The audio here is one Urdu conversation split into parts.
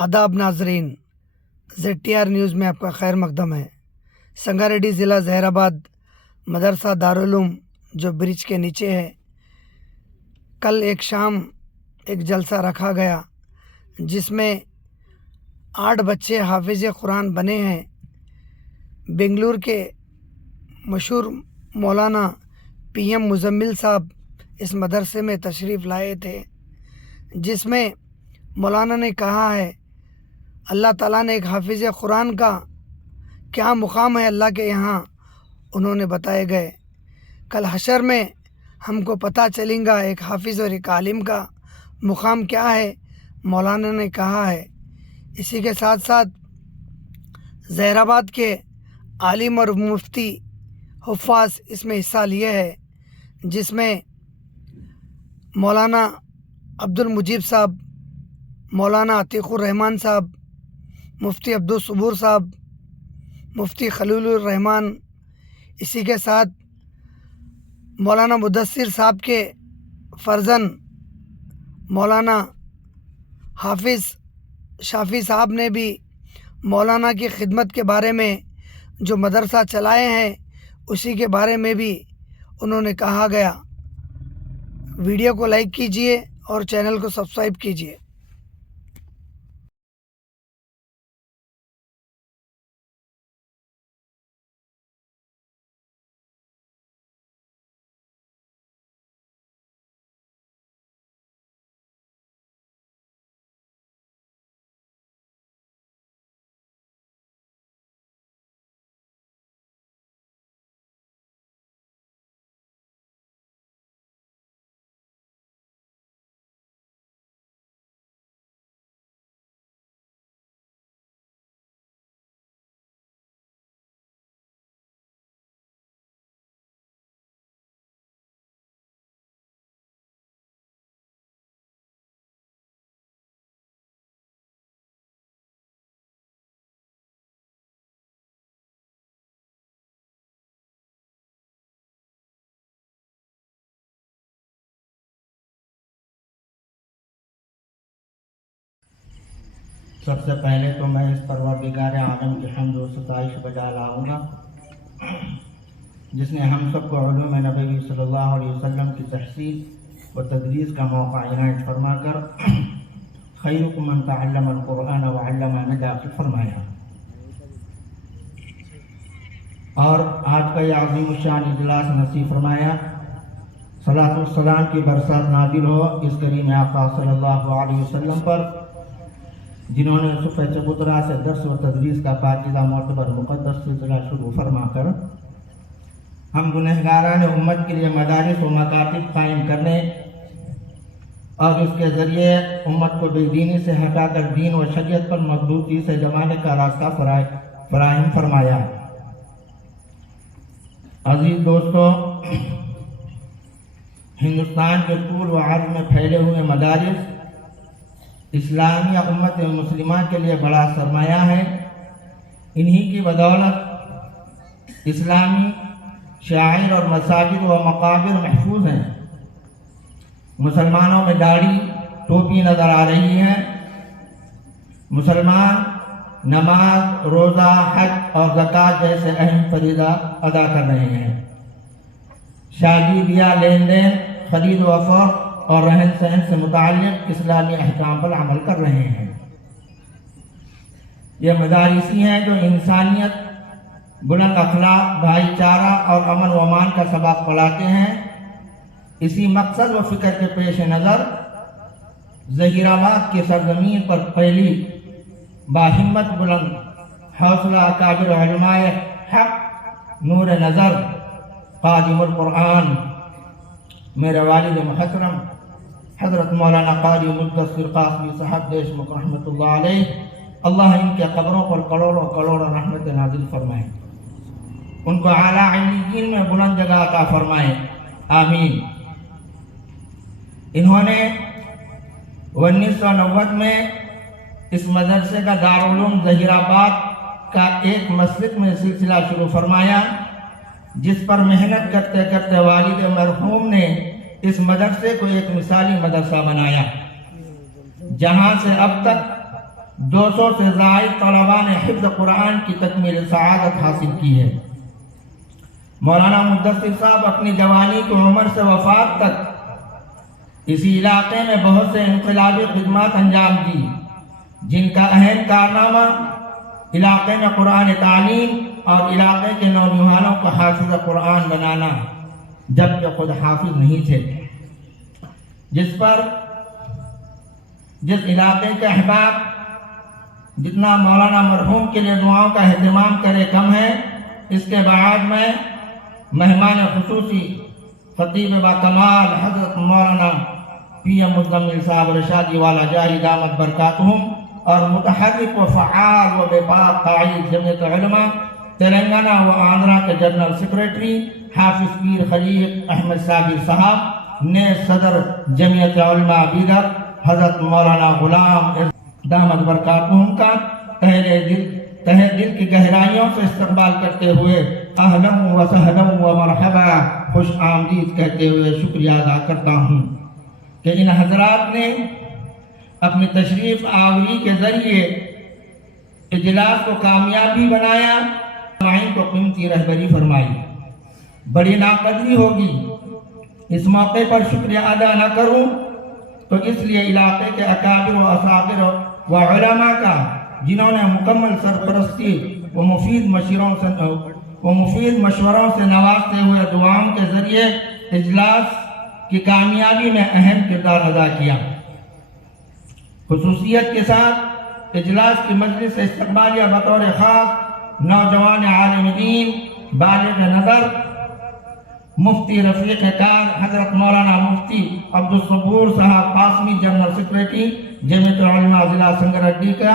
آداب ناظرین، ZTR نیوز میں آپ کا خیر مقدم ہے۔ سنگاریڈی ضلع ظہیر آباد مدرسہ دارالعلوم جو برج کے نیچے ہے، کل ایک شام ایک جلسہ رکھا گیا جس میں 8 بچے حافظ قرآن بنے ہیں۔ بنگلور کے مشہور مولانا PM مزمل صاحب اس مدرسے میں تشریف لائے تھے، جس میں مولانا نے کہا ہے اللہ تعالیٰ نے ایک حافظ قرآن کا کیا مقام ہے اللہ کے یہاں انہوں نے بتائے گئے۔ کل حشر میں ہم کو پتہ چلیں گا ایک حافظ اور ایک عالم کا مقام کیا ہے، مولانا نے کہا ہے۔ اسی کے ساتھ ساتھ ظہیر آباد کے عالم اور مفتی حفاظ اس میں حصہ لیے ہیں، جس میں مولانا عبدالمجیب صاحب، مولانا عتیق الرحمن صاحب، مفتی عبدالصبور صاحب، مفتی خلیل الرحمن، اسی کے ساتھ مولانا مدثر صاحب کے فرزند مولانا حافظ شافی صاحب نے بھی مولانا کی خدمت کے بارے میں جو مدرسہ چلائے ہیں اسی کے بارے میں بھی انہوں نے کہا گیا۔ ویڈیو کو لائک کیجئے اور چینل کو سبسکرائب کیجئے۔ سب سے پہلے تو میں اس پروردگار عالم کی حمد و ستائش بجا لاؤں گا جس نے ہم سب کو علوم نبوی صلی اللہ علیہ وسلم کی تحصیل و تدریس کا موقع عنایت فرما کر خیرکم من تعلم القرآن وعلمہ میں داخل فرمایا، اور آج کا یہ عظیم الشان اجلاس نصیب فرمایا۔ صلاۃ والسلام کی برسات نازل ہو اس کریم آقا صلی اللہ علیہ وسلم پر، جنہوں نے صفحہ چبوترا سے درس و تدریس کا پاکیزہ معتبر مقدس سلسلہ شروع فرما کر ہم گنہگاران امت کے لیے مدارس و مکاتب قائم کرنے اور اس کے ذریعے امت کو بے دینی سے ہٹا کر دین و شریعت پر مضبوطی سے جمانے کا راستہ فراہم فرمایا۔ عزیز دوستو، ہندوستان کے طول و عرض میں پھیلے ہوئے مدارس اسلامی امت مسلمہ کے لیے بڑا سرمایہ ہے۔ انہی کی بدولت اسلامی شعائر اور مساجد و مقابر محفوظ ہیں۔ مسلمانوں میں داڑھی ٹوپی نظر آ رہی ہے۔ مسلمان نماز، روزہ، حج اور زکوٰۃ جیسے اہم فریضہ ادا کر رہے ہیں۔ شادی بیاہ، لین دین، خرید و فروخت اور رہن سہن سے متعلق اسلامی احکام پر عمل کر رہے ہیں۔ یہ مدارسی ہیں جو انسانیت، بلند اخلاق، بھائی چارہ اور امن و امان کا سبق پڑھاتے ہیں۔ اسی مقصد و فکر کے پیش نظر ظہیر آباد کی سرزمین پر پہلی باہمت، بلند حوصلہ اکابر علماء حق، نور نظر، خادم القرآن میرے والد محترم حضرت مولانا قاری مدثر قاسمی صاحب دیشمکھ رحمۃ اللہ علیہ، اللہ ان کے قبروں پر کروڑوں کروڑوں رحمت نازل فرمائے، ان کو اعلیٰ علیین میں بلند جگہ عطا فرمائے، آمین۔ انہوں نے 1990 میں اس مدرسے کا دارالعلوم ظہیر آباد کا ایک مسجد میں سلسلہ شروع فرمایا، جس پر محنت کرتے کرتے والد مرحوم نے اس مدرسے کو ایک مثالی مدرسہ بنایا، جہاں سے اب تک 200 سے زائد طلباء نے حفظ قرآن کی تکمیل سعادت حاصل کی ہے۔ مولانا مدثر صاحب اپنی جوانی کی عمر سے وفات تک اسی علاقے میں بہت سے انقلابی خدمات انجام دی، جن کا اہم کارنامہ علاقے میں قرآن تعلیم اور علاقے کے نوجوانوں کو حافظ قرآن بنانا، جبکہ خود حافظ نہیں تھے، جس علاقے کے احباب جتنا مولانا مرحوم کے لیے دعاؤں کا اہتمام کرے کم ہے۔ اس کے بعد میں مہمان خصوصی خطیب با کمال حضرت مولانا پی ایم مزمل صاحب رشادی والا جاہی دامت برکاتہم اور متحرک و فعال و بے پاک قائد جمعیت علماء تلنگانہ و آندھرا کے جنرل سیکریٹری حافظ پیر خلیق احمد صابر صاحب نے صدر جمعیت علماء بیدر حضرت مولانا غلام دامت برکاتہم کا تہہ دل کی گہرائیوں سے استقبال کرتے ہوئے اہلا و سہلا و مرحبا خوش آمدید کہتے ہوئے شکریہ ادا کرتا ہوں کہ ان حضرات نے اپنی تشریف آوری کے ذریعے اجلاس کو کامیابی بنایا، سامعین کو قیمتی رہبری فرمائی۔ بڑی ناقدری ہوگی اس موقع پر شکریہ ادا نہ کروں تو اس لیے علاقے کے اکابر و اصاغر و علماء کا، جنہوں نے مکمل سرپرستی و مفید مشوروں سے نوازتے ہوئے دعاؤں کے ذریعے اجلاس کی کامیابی میں اہم کردار ادا کیا۔ خصوصیت کے ساتھ اجلاس کی مجلس استقبالیہ بطور خاص نوجوان عالم دین بالغ نظر مفتی رفیق کار حضرت مولانا مفتی عبدالصبور صاحب قاسمی جنرل سیکریٹری جمعیت علماء ضلع سنگریڈی کا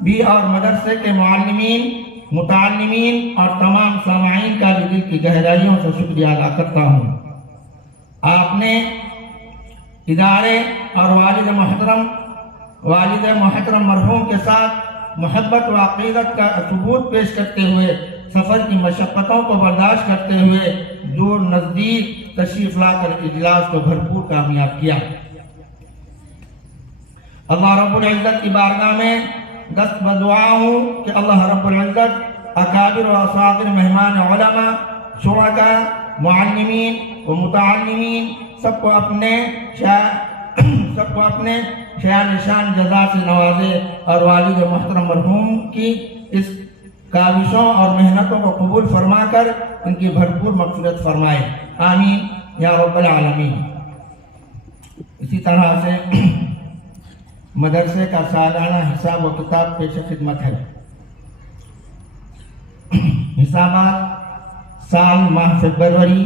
بھی اور مدرسے کے معلمین، متعلمین اور تمام سامعین کا بھی دل کی گہرائیوں سے شکریہ ادا کرتا ہوں۔ آپ نے ادارے اور والد محترم مرحوم کے ساتھ محبت و عقیدت کا ثبوت پیش کرتے ہوئے سفر کی مشقتوں کو برداشت کرتے ہوئے دور نزدیک تشریف لا کر اجلاس کو بھرپور کامیاب کیا۔ اللہ رب العزت کی بارگاہ میں دست بدعا ہوں کہ اللہ رب العزت اکابر و اصاغر مہمان علماء، شرکاء، معلمین و متعلمین سب کو اپنے شان نشان جزا سے نوازے اور والد محترم مرحوم کی اس کاوشوں اور محنتوں کو قبول فرما کر ان کی بھرپور مغفرت فرمائے، آمین یا رب العالمین۔ اسی طرح سے مدرسے کا سالانہ حساب و کتاب پیش خدمت ہے۔ حسابات سال ماہ فروری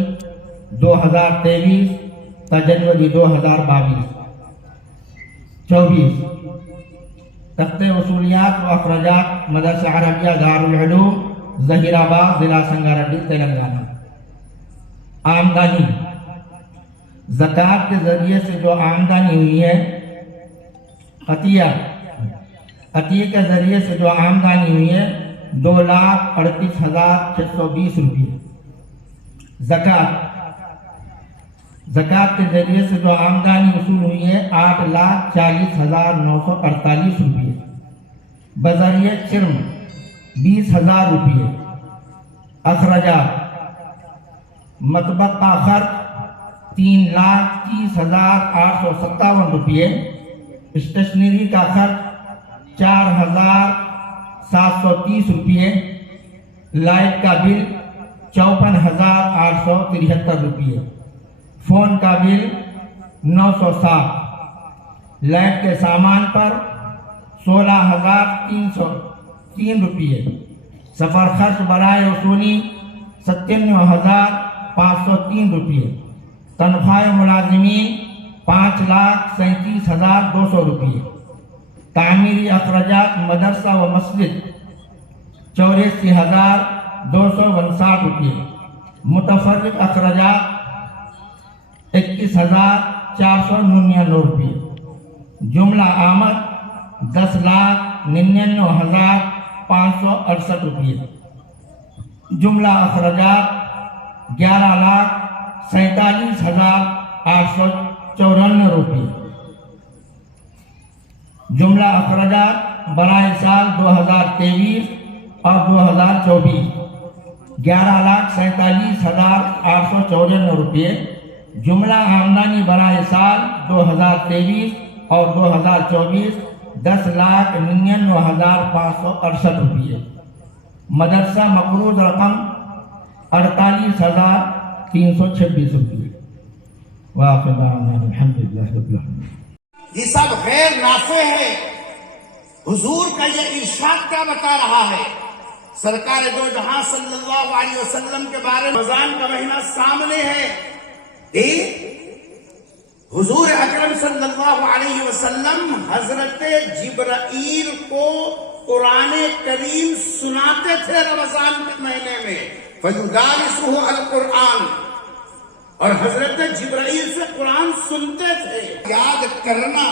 2023 تا جنوری 2024 تختے وصولیات و اخراجات مدرسہ عربیہ دارالعلوم ظہیر آباد ضلع سنگاریڈی تلنگانہ۔ آمدنی زکوٰۃ کے ذریعے سے جو آمدنی ہوئی ہے، عطیہ کے ذریعے سے جو آمدنی ہوئی ہے 2,38,620 روپئے۔ زکوٰۃ کے ذریعے سے جو آمدنی وصول ہوئی ہے 8,40,948 روپئے۔ بذریعہ چرم 20,000 روپئے۔ اخراجات مطبقہ خرچ 3,30,857 روپئے۔ اسٹیشنری کا خرچ 4,730 روپئے۔ لائٹ کا بل 54,873 روپئے۔ فون کا بل 960۔ لائٹ کے سامان پر 16,303 روپئے۔ سفر خرچ برائے وصولی 97,503 روپئے۔ تنخواہ ملازمین 5,37,200 روپئے۔ تعمیری اخراجات مدرسہ و مسجد 84,259 روپئے۔ متفرق اخراجات 21,499 روپئے۔ جملہ آمد 10,99,568 روپئے۔ جملہ اخراجات 11,47,894 روپئے۔ جملہ اخراجات برائے سال 2023 اور 2024 11,47,894 روپے، جملہ آمدنی برائے سال 2023 اور 2024 10,99,568 روپے، مدرسہ مقروض رقم 48,326 روپے۔ وآخر دعوانا الحمدللہ رب العالمین۔ یہ سب غیر نافع ہے۔ حضور کا یہ ارشاد کیا بتا رہا ہے؟ سرکار دو جہاں صلی اللہ علیہ وسلم کے بارے میں رمضان کا مہینہ سامنے ہے، حضور اکرم صلی اللہ علیہ وسلم حضرت جبرائیل کو قرآن کریم سناتے تھے رمضان کے مہینے میں، فَيُدَارِسُهُ الْقُرْآنِ، اور حضرت جبرائیل سے قرآن سنتے تھے۔ یاد کرنا،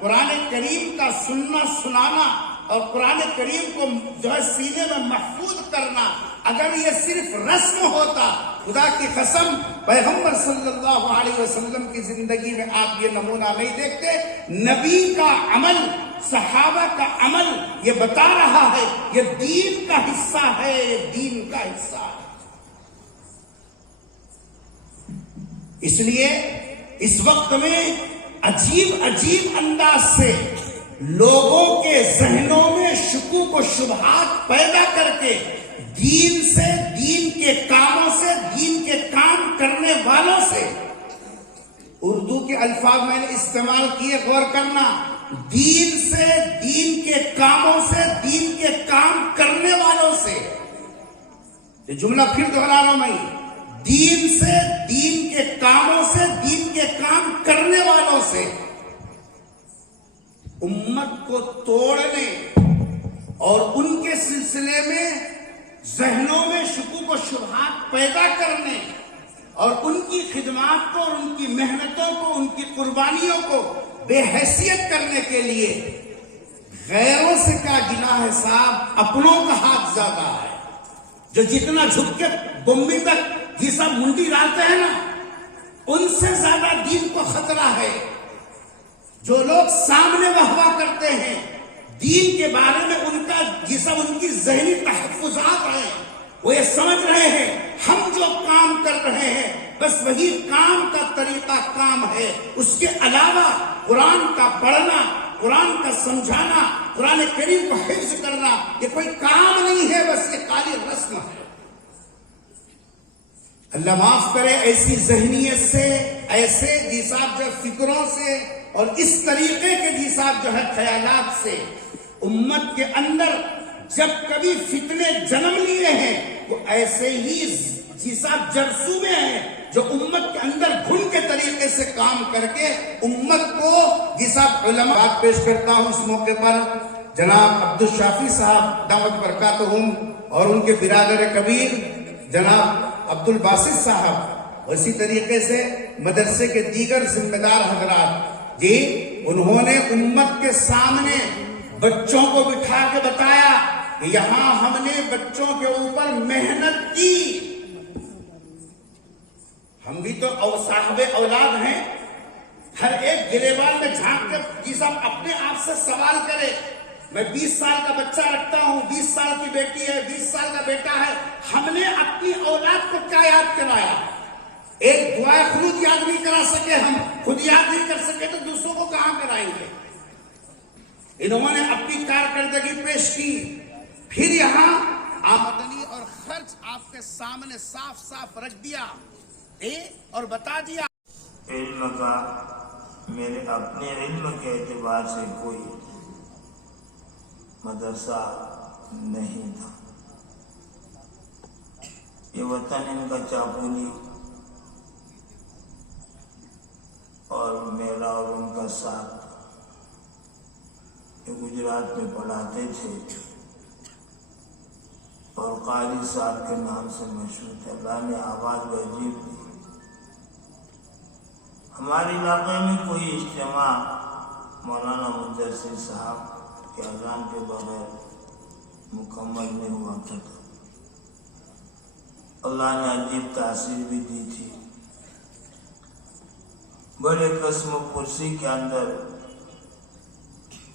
قرآن کریم کا سننا سنانا اور قرآن کریم کو جو ہے سینے میں محفوظ کرنا، اگر یہ صرف رسم ہوتا، خدا کی قسم پیغمبر صلی اللہ علیہ وسلم کی زندگی میں آپ یہ نمونہ نہیں دیکھتے۔ نبی کا عمل، صحابہ کا عمل یہ بتا رہا ہے یہ دین کا حصہ ہے، دین کا حصہ ہے۔ اس لیے اس وقت میں عجیب انداز سے لوگوں کے ذہنوں میں شکوک و شبہات پیدا کر کے دین سے، دین کے کاموں سے، دین کے کام کرنے والوں سے، اردو کے الفاظ میں نے استعمال کیے، غور کرنا، دین سے، دین کے کاموں سے، دین کے کام کرنے والوں سے، یہ جملہ پھر دہرا رہا ہوں میں، دین سے، دین کے کاموں سے، دین کے کام کرنے والوں سے امت کو توڑنے اور ان کے سلسلے میں ذہنوں میں شکوک و شبہات پیدا کرنے اور ان کی خدمات کو اور ان کی محنتوں کو، ان کی قربانیوں کو بے حیثیت کرنے کے لیے غیروں سے کیا گناہ ہے صاحب، اپنوں کا ہاتھ زیادہ ہے۔ جو جتنا جھک کے بمبی تک یہ سب منڈی ڈالتے ہیں نا، ان سے زیادہ دین کو خطرہ ہے۔ جو لوگ سامنے واہ کرتے ہیں دین کے بارے میں، ان کا یہ سب ان کی ذہنی تحفظات ہیں، وہ یہ سمجھ رہے ہیں ہم جو کام کر رہے ہیں بس وہی کام کا طریقہ کام ہے، اس کے علاوہ قرآن کا پڑھنا، قرآن کا سمجھانا، قرآن کریم کو حفظ کرنا یہ کوئی کام نہیں ہے، بس یہ خالی رسم ہے۔ اللہ معاف کرے ایسی ذہنیت سے، ایسے جیساب جو فکروں سے اور اس طریقے کے جیساب جو ہے خیالات سے امت کے اندر جب کبھی فتنے جنم لیے ہیں وہ ایسے ہی جیساب جرسومے ہیں جو امت کے اندر گھن کے طریقے سے کام کر کے امت کو جیساب علماء بات پیش کرتا ہوں اس موقع پر جناب عبدالشافی صاحب دعوت برکاتہم اور ان کے برادر کبیر جناب عبدالباسط صاحب، اسی طریقے سے مدرسے کے دیگر ذمہ دار حضرات جی، انہوں نے امت کے سامنے بچوں کو بٹھا کے بتایا کہ یہاں ہم نے بچوں کے اوپر محنت کی، ہم بھی تو صاحب اولاد ہیں، ہر ایک گریبان میں جھانک کے جی صاحب اپنے آپ سے سوال کرے، میں 20 سال کا بچہ رکھتا ہوں، 20 سال کی بیٹی ہے، 20 سال کا بیٹا ہے، ہم نے اپنی اولاد کو کیا یاد کرایا؟ ایک دعائے خلود یاد نہیں کرا سکے، ہم خود یاد نہیں کر سکے تو دوسروں کو کہاں کرائیں گے؟ انہوں نے اپنی کارکردگی پیش کی، پھر یہاں آمدنی اور خرچ آپ کے سامنے صاف صاف رکھ دیا اور بتا دیا۔ علم کا میرے اپنے علم کے اعتبار سے کوئی مدرسہ نہیں تھا، یہ وطن ان کا چاپولی اور میرا اور ان کا ساتھ، یہ گجرات میں پڑھاتے تھے اور قاری صاحب کے نام سے مشہور تھے، اللہ نے آواز عجیب دی۔ ہمارے علاقے میں کوئی اجتماع مولانا مدثر صاحب کے اذان کے بغیر مکمل نہیں ہوا کرتا، اللہ نے عجیب تاثیر بھی دی تھی۔ بڑے قسم و پرسی کے اندر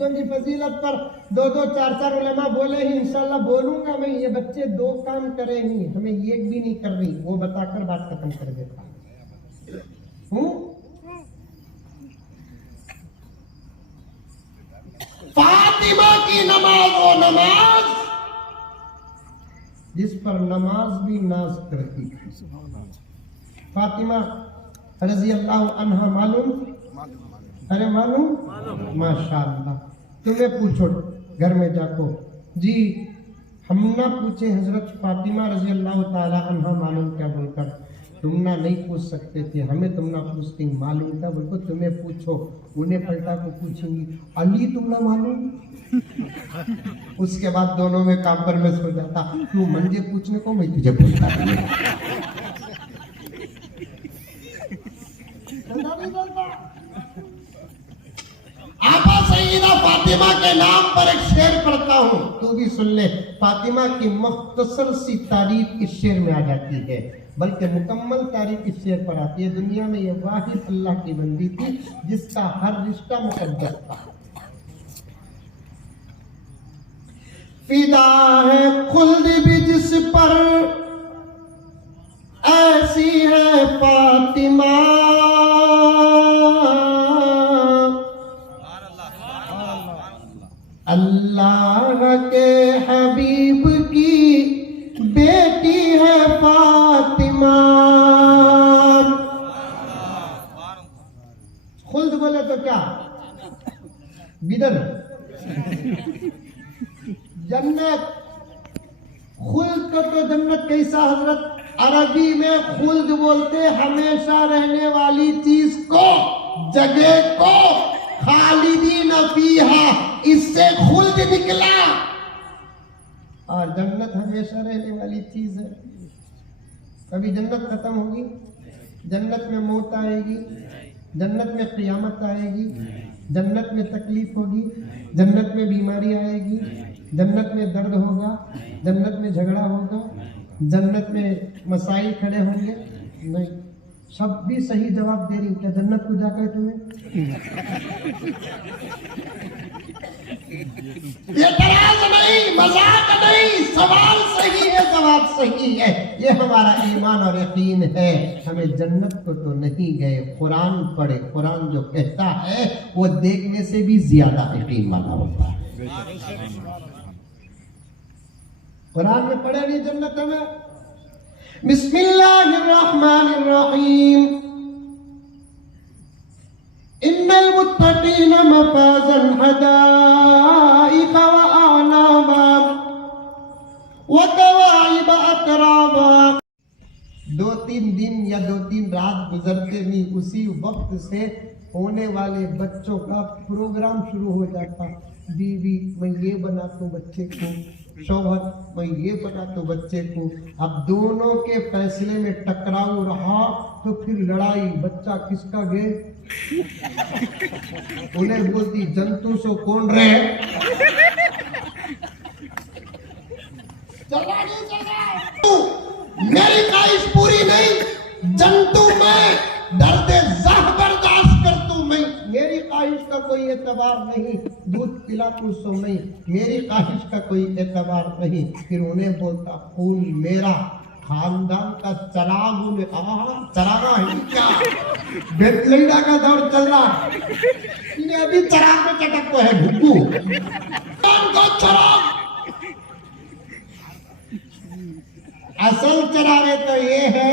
بچوں کی فضیلت پر 2-4 علماء بولے ہی انشاءاللہ بولوں گا میں. یہ بچے 2 کام کرے ہی, ہمیں ایک بھی نہیں کر رہی, وہ بتا کر بات ختم کر دیتا ہوں. فاطمہ کی نماز وہ نماز جس پر نماز بھی ناز کرتی تھی. فاطمہ رضی اللہ عنہ معلوم؟ ارے معلوم؟ ماشاءاللہ. تمہیں پوچھو گھر میں جا کو, جی ہم نہ پوچھے حضرت فاطمہ رضی اللہ تعالی عنہ معلوم کیا بول کر, تم نہ نہیں پوچھ سکتے تھے, ہمیں تم نہ پوچھتے معلوم کیا بول کر, تمہیں پوچھو. انہیں پلٹا کو پوچھیں گی علی تم نہ معلوم. اس کے بعد دونوں میں کمپرومائز ہو جاتا, تو مجھے پوچھنے کو میں تجھے پوچھتا. آپا سیدہ فاطمہ کے نام پر ایک شعر پڑھتا ہوں, تو بھی سن لے. فاطمہ کی مختصر سی تعریف اس شعر میں آ جاتی ہے, بلکہ مکمل تعریف اس شعر پر آتی ہے. دنیا میں یہ واحد اللہ کی بندی تھی جس کا ہر رشتہ مقدس تھا. فدا ہے خلد بھی جس پر ایسی ہے فاطمہ, اللہ کے حبیب کی بیٹی ہے فاطمہ. خلد بولے تو کیا بدن, جنت. خلد کو تو جنت کیسا حضرت, عربی میں خلد بولتے ہمیشہ رہنے والی چیز کو, جگہ کو. خالدین فیہا, اس سے خلد نکلا, اور جنت ہمیشہ رہنے والی چیز ہے. کبھی جنت ختم ہوگی؟ جنت میں موت آئے گی, جنت میں قیامت آئے گی, جنت میں تکلیف ہوگی, جنت میں بیماری آئے گی, جنت میں درد ہوگا, جنت میں جھگڑا ہوگا, جنت میں مسائل کھڑے ہوں گے. نہیں, سب بھی صحیح جواب دے رہی. کیا جنت کو جا کر تمہیں اعتراض نہیں, مذاق نہیں, سوال صحیح ہے, جواب صحیح ہے. یہ ہمارا ایمان اور یقین ہے. ہمیں جنت کو تو نہیں گئے, قرآن پڑھے. قرآن جو کہتا ہے وہ دیکھنے سے بھی زیادہ یقین والا ہوتا ہے. قرآن میں پڑھے نہیں جنت ہمیں. بسم اللہ الرحمن الرحیم. ان المتقین مفازا حدائق واعنابا وکواعب اترابا. 2-3 دن یا 2-3 رات گزرتے نہیں, اسی وقت سے ہونے والے بچوں کا پروگرام شروع ہو جاتا. بیوی میں یہ بناتا ہوں بچے کو, شوہر میں یہ بناتا ہوں بچے کو. اب دونوں کے فیصلے میں ٹکراؤ رہا تو پھر لڑائی. بچہ کس کا گے؟ انہیں بولتی جنتو سو کون رہے. میری خواہش پوری نہیں, جنتو میں, درد زہ برداشت کرتا ہوں میں. میری خواہش کا کوئی اعتبار نہیں, دودھ پلاتا سو میں, میری خواہش کا کوئی اعتبار نہیں. پھر انہیں بولتا خون میرا, خاندان کا چراغ. انہیں چراغا ہے کیا, بیت لیڈا کا دور چل رہا, انہیں ابھی چراغ میں چٹک کو ہے بھگو. خاندان کا چراغ, اصل چراغے تو یہ ہے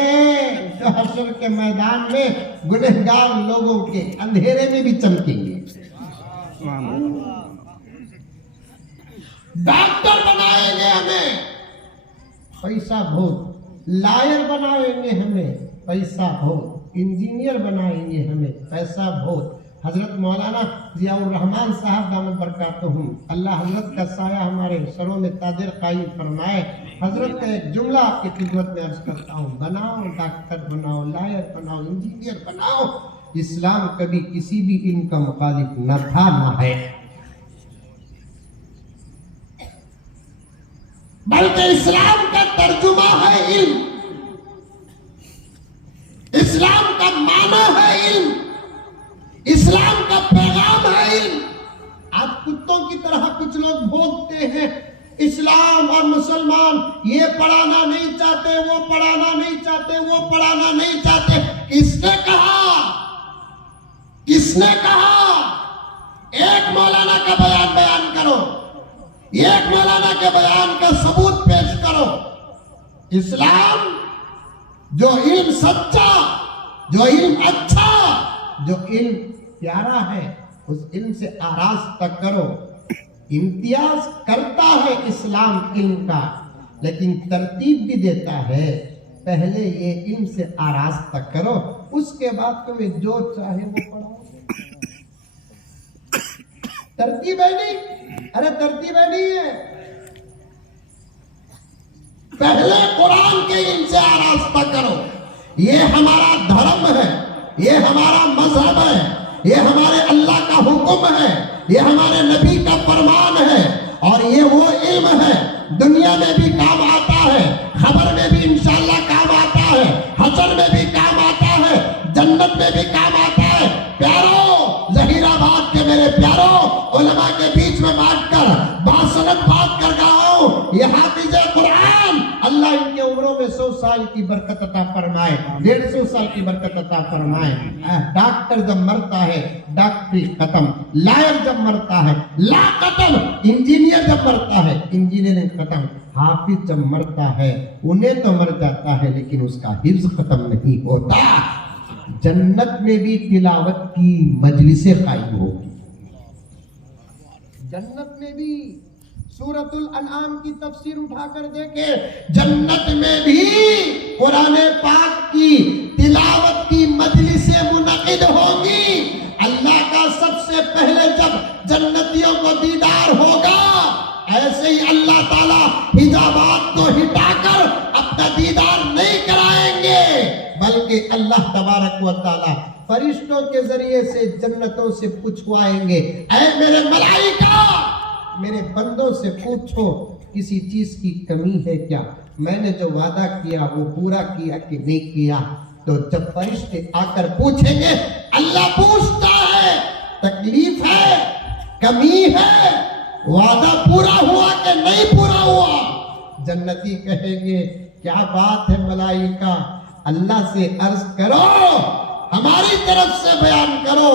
جو حشر کے میدان میں گنہگار لوگوں کے اندھیرے میں بھی چمکیں گے. ڈاکٹر بنائیں گے ہمیں, پیسہ بہت. لائر بنائیں گے ہمیں, پیسہ بہت. انجینئر بنائیں گے ہمیں, پیسہ بہت. حضرت مولانا ضیاء الرحمن صاحب دامت برکاتہم, اللہ حضرت کا سایہ ہمارے سروں میں تاجر قائم فرمائے. حضرت کا ایک جملہ آپ کی خدمت میں عرض کرتا ہوں, بناؤ ڈاکٹر بناؤ, لائر بناؤ, انجینئر بناؤ. اسلام کبھی کسی بھی علم کا مخالف نہ تھا نہ ہے, بلکہ اسلام کا ترجمہ ہے علم, اسلام کا معنی ہے علم, اسلام کا پیغام ہے علم. آپ کچھ بھوگتے ہیں اسلام اور مسلمان یہ پڑھانا نہیں چاہتے، وہ پڑھانا نہیں چاہتے، وہ پڑھانا نہیں چاہتے. کس نے کہا؟ کس نے کہا؟ ایک مولانا کا بیان کرو، ایک مولانا کے بیان کا ثبوت پیش کرو. اسلام جو علم سچا، جو علم اچھا، جو علم پیارا ہے، اس علم سے آراستہ کرو. امتیاز کرتا ہے اسلام علم کا، لیکن ترتیب بھی دیتا ہے. پہلے یہ علم سے آراستہ کرو، اس کے بعد تمہیں جو چاہے وہ پڑھاؤ. ترتیب ہے نہیں، ارے ترتیب ہے نہیں ہے. پہلے قرآن کے علم سے آراستہ کرو. یہ ہمارا دھرم ہے، یہ ہمارا مذہب ہے، یہ ہمارے اللہ کا حکم ہے، یہ ہمارے نبی کا فرمان ہے، اور یہ وہ علم ہے دنیا میں بھی کام آتا ہے، خبر میں بھی انشاءاللہ کام آتا ہے، حشر میں بھی کام آتا ہے، جنت میں بھی کام آتا ہے. پیارو، ظہیر آباد کے میرے پیارو، علماء کے بیچ میں بات کر باسنت بات کر رہا ہوں. یہ حافظ قرآن، اللہ ان کے عمروں میں 100 سال کی برکت عطا فرمائے، 150 سال کی برکت عطا فرمائے. ڈاکٹر جب مرتا ہے ڈاکٹری ختم، لائر جب مرتا ہے لا ختم، انجینئر جب مرتا ہے انجینئرنگ ختم. حافظ جب مرتا ہے انہیں تو مر جاتا ہے لیکن اس کا حفظ ختم نہیں ہوتا. جنت میں بھی تلاوت کی مجلسیں قائم ہوگی. جنت میں بھی سورۃ الانعام کی تفسیر اٹھا کر دیکھیں، جنت میں بھی قرآن پاک کی تلاوت کی مجلسیں منعقد ہوں گی. اللہ کا سب سے پہلے جب جنتیوں کو دیدار ہوگا، ایسے ہی اللہ تعالیٰ حجابات کو ہٹا کر اپنا دیدار نہیں کرائیں گے، بلکہ اللہ تبارک و تعالیٰ فرشتوں کے ذریعے سے جنتوں سے پوچھوائیں گے، اے میرے ملائکہ، میرے بندوں سے پوچھو کسی چیز کی کمی ہے کیا، میں نے جو وعدہ کیا وہ پورا کیا کہ نہیں کیا. تو جب فرشتے آ کر پوچھیں گے، اللہ پوچھتا ہے تکلیف ہے، کمی ہے، وعدہ پورا ہوا کہ نہیں پورا ہوا. جنتی کہیں گے کیا بات ہے ملائکہ، اللہ سے عرض کرو، ہماری طرف سے بیان کرو،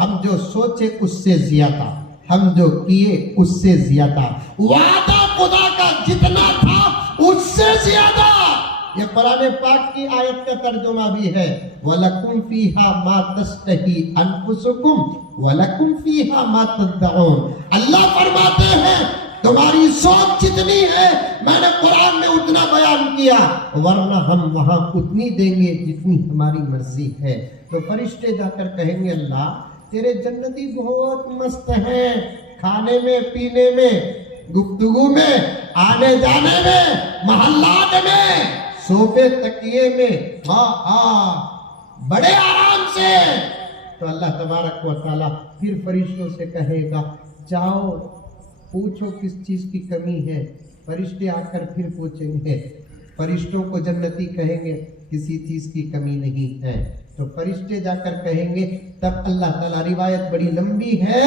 ہم جو سوچے اس سے زیادہ، ہم جو کیے اس سے زیادہ، وعدہ خدا کا جتنا تھا اس سے زیادہ. یہ قرآن پاک کی آیت کا ترجمہ بھی ہے، وَلَكُمْ فِيهَا مَا تَشْتَهِي أَنفُسُكُمْ وَلَكُمْ فِيهَا مَا تَدَّعُونَ. اللہ فرماتے ہیں تمہاری سوچ جتنی ہے میں نے قرآن میں اتنا بیان کیا، ورنہ ہم وہاں اتنی دیں گے جتنی ہماری مرضی ہے. تو فرشتے جا کر کہیں گے اللہ تیرے جنتی بہت مست ہیں، کھانے میں، پینے میں، گفتگو میں، آنے جانے میں، محلات میں، صوفے تکیے میں، بڑے آرام سے. تو اللہ تبارک و تعالیٰ پھر فرشتوں سے کہے گا جاؤ پوچھو کس چیز کی کمی ہے. فرشتے آ کر پھر پوچھیں گے، فرشتوں کو جنتی کہیں گے کسی چیز کی کمی نہیں ہے. تو فرشتے جا کر کہیں گے، تب اللہ تعالیٰ، روایت بڑی لمبی ہے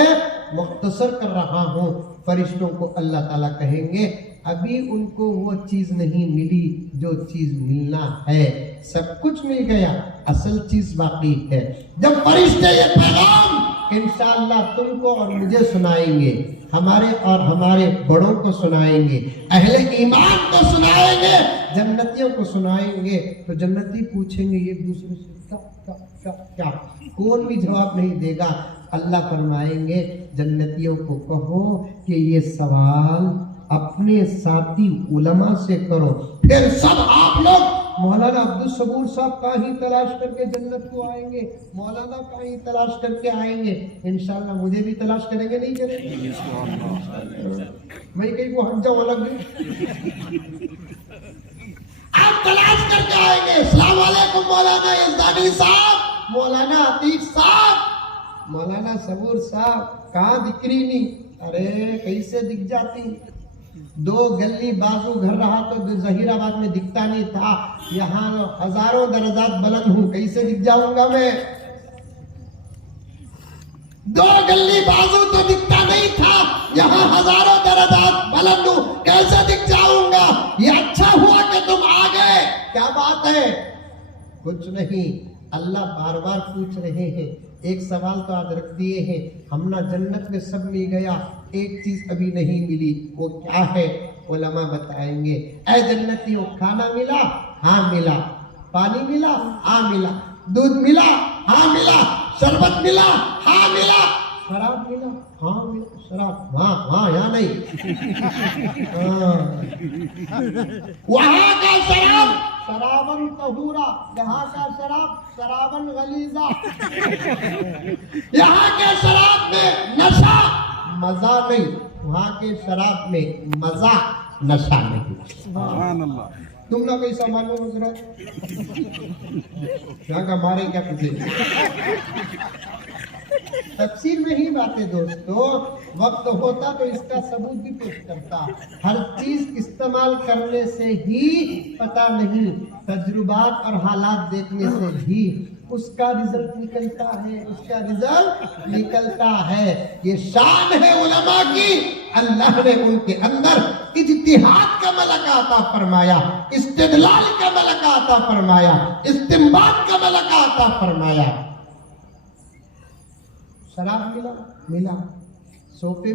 مختصر کر رہا ہوں، فرشتوں کو اللہ تعالیٰ کہیں گے ابھی ان کو وہ چیز نہیں ملی جو چیز ملنا ہے، سب کچھ مل گیا، اصل چیز باقی ہے. جب فرشتے یہ پیغام انشاءاللہ تم کو اور مجھے سنائیں گے، ہمارے اور ہمارے بڑوں کو سنائیں گے، اہل ایمان کو سنائیں گے، جنتیوں کو سنائیں گے، تو جنتی پوچھیں گے ایک دوسرے سے کیا، کون بھی جواب نہیں دے گا. اللہ فرمائیں گے جنتیوں کو کہو کہ یہ سوال اپنے ساتھی علماء سے کرو. پھر سب آپ لوگ مولانا عبدالصبور صاحب کا ہی تلاش کر کے جنت کو آئیں گے، مولانا کا ہی تلاش کر کے آئیں گے. انشاءاللہ مجھے بھی تلاش کریں گے، نہیں کریں گے؟ میں کہیں کو ہٹ جاؤ الگ آپ تلاش کر کے آئیں گے. السلام علیکم مولانا یزدانی صاحب، مولانا عتیق صاحب، مولانا صبور صاحب، کہاں دکھ رہی نہیں؟ ارے کیسے دکھ جاتی، 2 گلی بازو گھر رہا تو ظہیر آباد میں دکھتا نہیں تھا، یہاں ہزاروں درجات بلند ہوں، کیسے دکھ جاؤں گا میں؟ 2 گلی بازو تو دکھتا نہیں تھا، یہاں ہزاروں درجات ہے؟ کچھ نہیں. اللہ بار بار پوچھ رہے ہیں. ایک سوال تو آج رکھ دیے ہیں, ہم نہ جنت میں سب مل گیا, ایک چیز ابھی نہیں ملی, وہ کیا ہے؟ علماء بتائیں گے. اے جنتیوں, کھانا ملا؟ ہاں ملا. پانی ملا؟ ہاں ملا. دودھ ملا؟ ہاں ملا. شربت ملا؟ ہاں ملا. شراب ملا؟ ہاں ملا. شراب ہاں یا نہیں؟ وہاں کا شراب شرابن طہورا, یہاں کا شراب شرابن غلیظا. یہاں کے شراب میں نشہ مزہ نہیں, وہاں کے شراب میں مزہ نشہ نہیں. سبحان اللہ. تم نہ کیسا معلوم حضرت؟ یہاں کا مارے کیا تجھے؟ تفسیر میں ہی باتیں دوستو, وقت ہوتا تو اس کا ثبوت بھی پیش کرتا. ہر چیز استعمال کرنے سے ہی پتہ نہیں, تجربات اور حالات دیکھنے سے بھی اس کا رزلٹ نکلتا ہے, اس کا رزلٹ نکلتا ہے. یہ شان ہے علماء کی. اللہ نے ان کے اندر اجتہاد کا ملکہ عطا فرمایا, استدلال کا ملکہ عطا فرمایا, استنباط کا ملکہ عطا فرمایا. شراب ملا, صوفے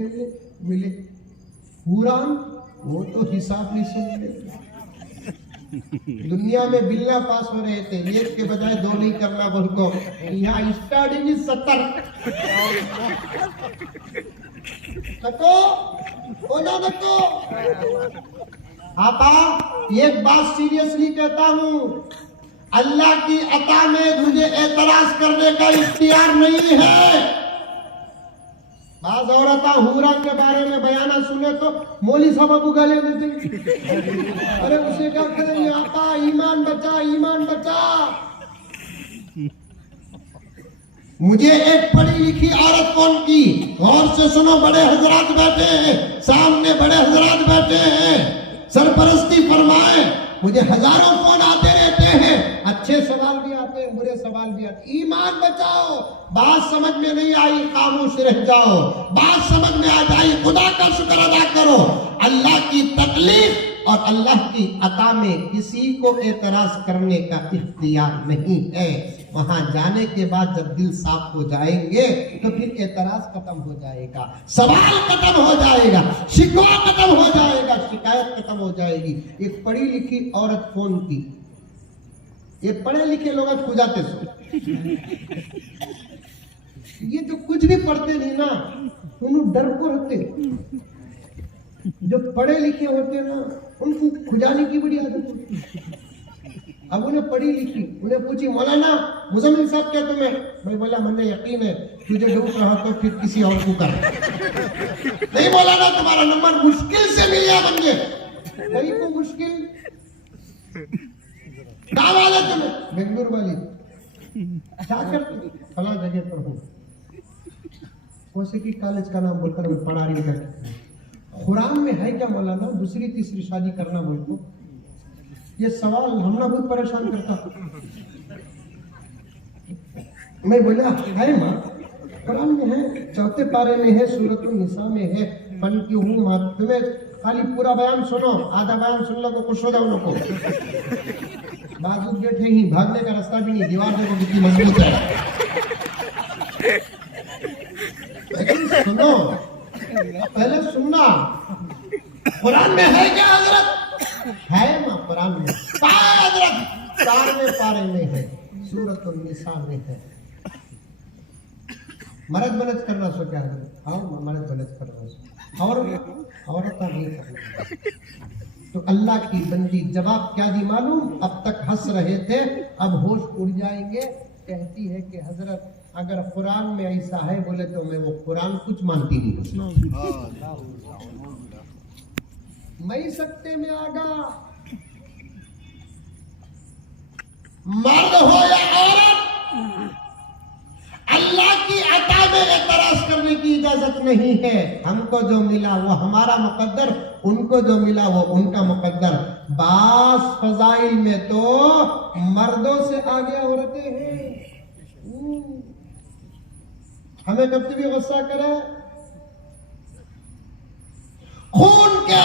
ملے, حوران وہ تو حساب نہیں سن لے. دنیا میں بلّا پاس ہو رہے تھے, ایک کے بجائے 2 نہیں کرنا بول کو, یہاں اسٹارٹنگ 70. نکو آپا, ایک بات سیریسلی کہتا ہوں, اللہ کی عطا میں مجھے اعتراض کرنے کا اختیار نہیں ہے. بعض عورتیں حورا کے بارے میں بیانہ سنے تو مولوی صاحب کو گالے دیتے. ارے اسے کیا کریں گے آپا, ایمان بچا, ایمان بچا. مجھے ایک پڑھی لکھی عورت کون کی, غور سے سنو, بڑے حضرات بیٹھے ہیں سامنے, بڑے حضرات بیٹھے ہیں, سرپرستی فرمائے. مجھے ہزاروں فون آتے رہتے ہیں, اچھے سوال بھی آتے ہیں, برے سوال بھی آتے ہیں. ایمان بچاؤ, بات سمجھ میں نہیں آئی خاموش رہ جاؤ, بات سمجھ میں آ جائی خدا کا شکر ادا کرو. اللہ کی تکلیف اور اللہ کی عطا میں کسی کو اعتراض کرنے کا اختیار نہیں ہے. وہاں جانے کے بعد جب دل صاف ہو جائیں گے تو پھر اعتراض ختم ہو جائے گا, سوال ختم ہو جائے گا, شکوہ ختم ہو جائے گا, شکایت ختم ہو جائے گی. ایک پڑھی لکھی عورت فون کی, یہ پڑھے لکھے لوگ کھو جاتے سو, یہ جو کچھ بھی پڑھتے نہیں نا انہوں ڈر کو رہتے. جو پڑھے لکھے ہوتے نا ان کو کھجانے کی بڑی عادت ہوتی. اب انہیں پڑھی لکھی, انہیں پوچھی مولانا مزمل صاحب کیا تمہیں؟ میں بولا مجھے یقین ہے تجھے ڈوب رہا تو پھر کسی اور کو کر. نہیں مولانا تمہارا نمبر مشکل سے مل گیا بن گئے. کئی کو مشکل کہاں والے تمہیں؟ بنگلور والی. کیا کرتے؟ فلاں جگہ پر ہوں. موسیقی کالج کا نام بول کر میں پڑھا رہی ہوں. قرآن میں ہے کیا مولانا دوسری تیسری شادی کرنا بول کو؟ یہ سوال ہم نہ بہت پریشان کرتا. میں بولا ہے ماں, قرآن میں ہے, 4 پارے میں ہے, سورۃ النساء میں ہے, فانکحوا. تمہیں خالی پورا بیان سنو, آدھا بیان سن لو کو خوش ہو جاؤ لوگ کو. بازو بیٹھے ہی بھاگنے کا راستہ بھی نہیں, دیوار دیکھو کتنی مضبوط ہے. لیکن سنو, پہلے سننا. قرآن میں ہے کیا حضرت؟ ہے ماں قرآن میں. حضرت 4 پارے میں ہے, سورۃ النساء میں ہے. مرد بلد کرنا سو کیا حضرت؟ ہاں مرد بلد کرنا سو, اور عورتیں نہیں کرنا. تو اللہ کی بندی جواب کیا دی معلوم؟ اب تک ہنس رہے تھے, اب ہوش اڑ جائیں گے. کہتی ہے کہ حضرت اگر قرآن میں ایسا ہے بولے تو میں وہ قرآن کچھ مانتی نہیں. میں سکتے میں آگا, مرد ہو یا عورت, اللہ کی عطا میں اعتراض کرنے کی اجازت نہیں ہے. ہم کو جو ملا وہ ہمارا مقدر, ان کو جو ملا وہ ان کا مقدر. بعض فضائل میں تو مردوں سے آگے عورتیں ہیں. ہمیں کب بھی غصہ کرے, خون کا